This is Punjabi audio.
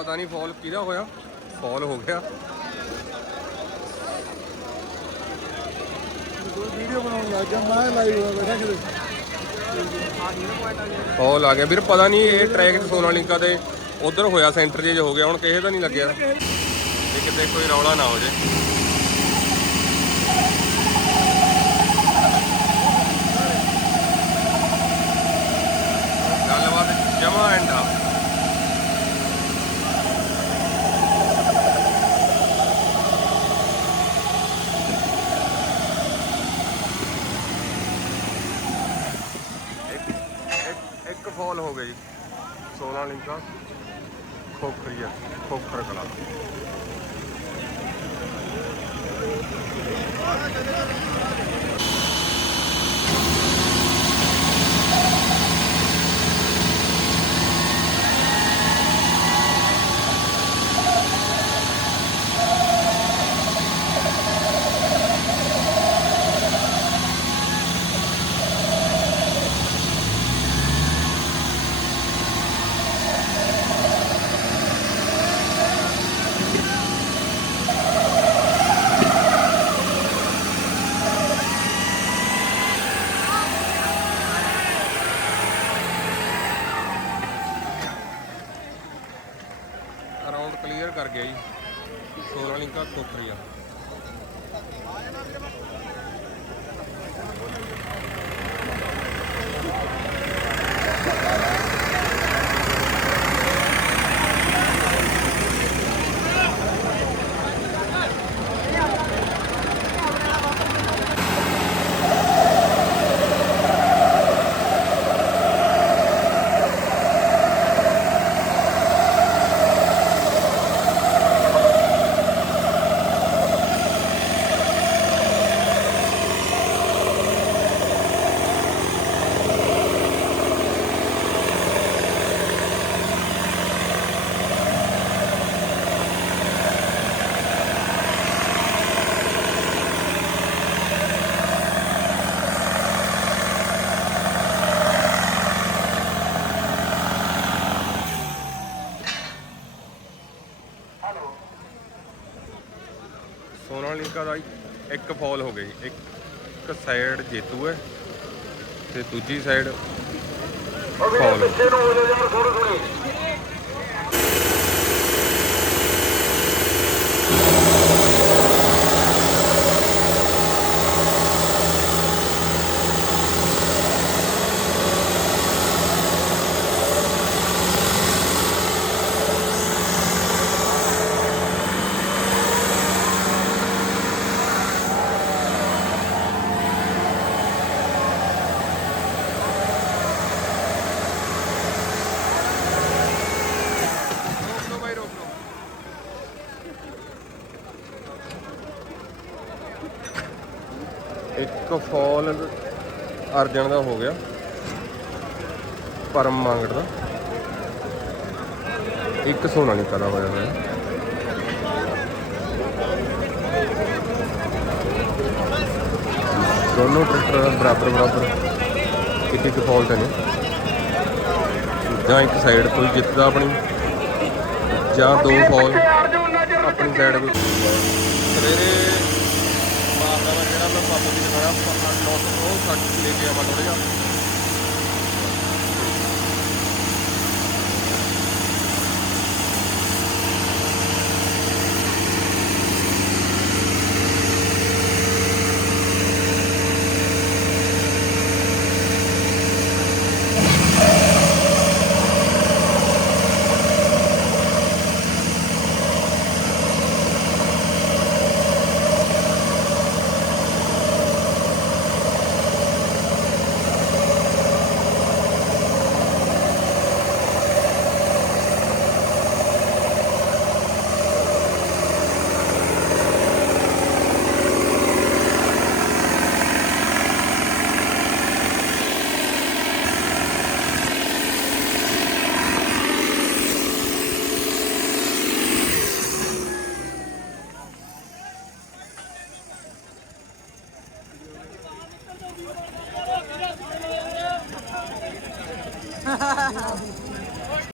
ਪਤਾ ਨਹੀਂ ਫਾਲ ਕਿਹਦਾ ਹੋਇਆ, ਫਾਲ ਹੋ ਗਿਆ। ਵੀਡੀਓ ਬਣਾਉਣ ਲੱਗ ਗਿਆ ਮੈਂ ਲਾਈਵ ਹੋ ਬੈਠਾ ਕਿਤੇ ਫਾਲ ਆ ਗਿਆ ਵੀਰ। ਪਤਾ ਨਹੀਂ ਇਹ ਟਰੈਕ ਸੋਨਾਲੀਕਾ ਦੇ ਉਧਰ ਹੋਇਆ, ਸੈਂਟਰ ਜੇ ਹੋ ਗਿਆ। ਹੁਣ ਕਿਸੇ ਦਾ ਨਹੀਂ ਲੱਗਿਆ, ਇਹ ਕਿਤੇ ਕੋਈ ਰੌਲਾ ਨਾ ਹੋ ਜੇ। ਗੱਲਬਾਤ ਜਮਾ ਐਂਡ ਆ। ਇੱਕ ਫਾਲ ਹੋ ਗਿਆ ਜੀ ਸੋਨਾਲੀਕਾ ਖੋਖਰੀਆ, ਖੋਖਰ ਕਲਾ। ਰਾਉਂਡ ਕਲੀਅਰ ਕਰ ਗਿਆ ਜੀ ਸੋਨਾਲੀਕਾ ਖੋਖਰੀਆ। ਸੋਨਾਲੀਕਾ ਦਾ ਇੱਕ ਫਾਲ ਹੋ ਗਿਆ ਜੀ। ਇੱਕ ਸਾਈਡ ਜੇਤੂ ਹੈ ਤੇ ਦੂਜੀ ਸਾਈਡ ਫਾਲ। ਇੱਕ ਫਾਲ ਅਰਜਨ ਦਾ ਹੋ ਗਿਆ, ਪਰਮ ਮੰਗੜ ਦਾ। ਇੱਕ ਸੋਨਾਲੀਕਾ ਦਾ ਹੋਇਆ ਹੋਇਆ। ਦੋਨੋਂ ਟਰੈਕਟਰ ਬਰਾਬਰ ਇੱਕ ਫਾਲਟ ਨੇ, ਜਾਂ ਇੱਕ ਸਾਈਡ ਕੋਈ ਜਿੱਤਦਾ ਆਪਣੀ, ਜਾਂ ਦੋ ਫਾਲ ਆਪਣੀ ਸਾਈਡ ਕੋਈ। ਸਵੇਰੇ ਮਾਰਦਾ ਵਾ ਜਿਹੜਾ ਮੈਂ ਪੰਪ ਦੀ ਦਿਖਾਇਆ 960 ਲੈ ਕੇ ਆਵਾਂ ਥੋੜ੍ਹਾ ਜਿਹਾ।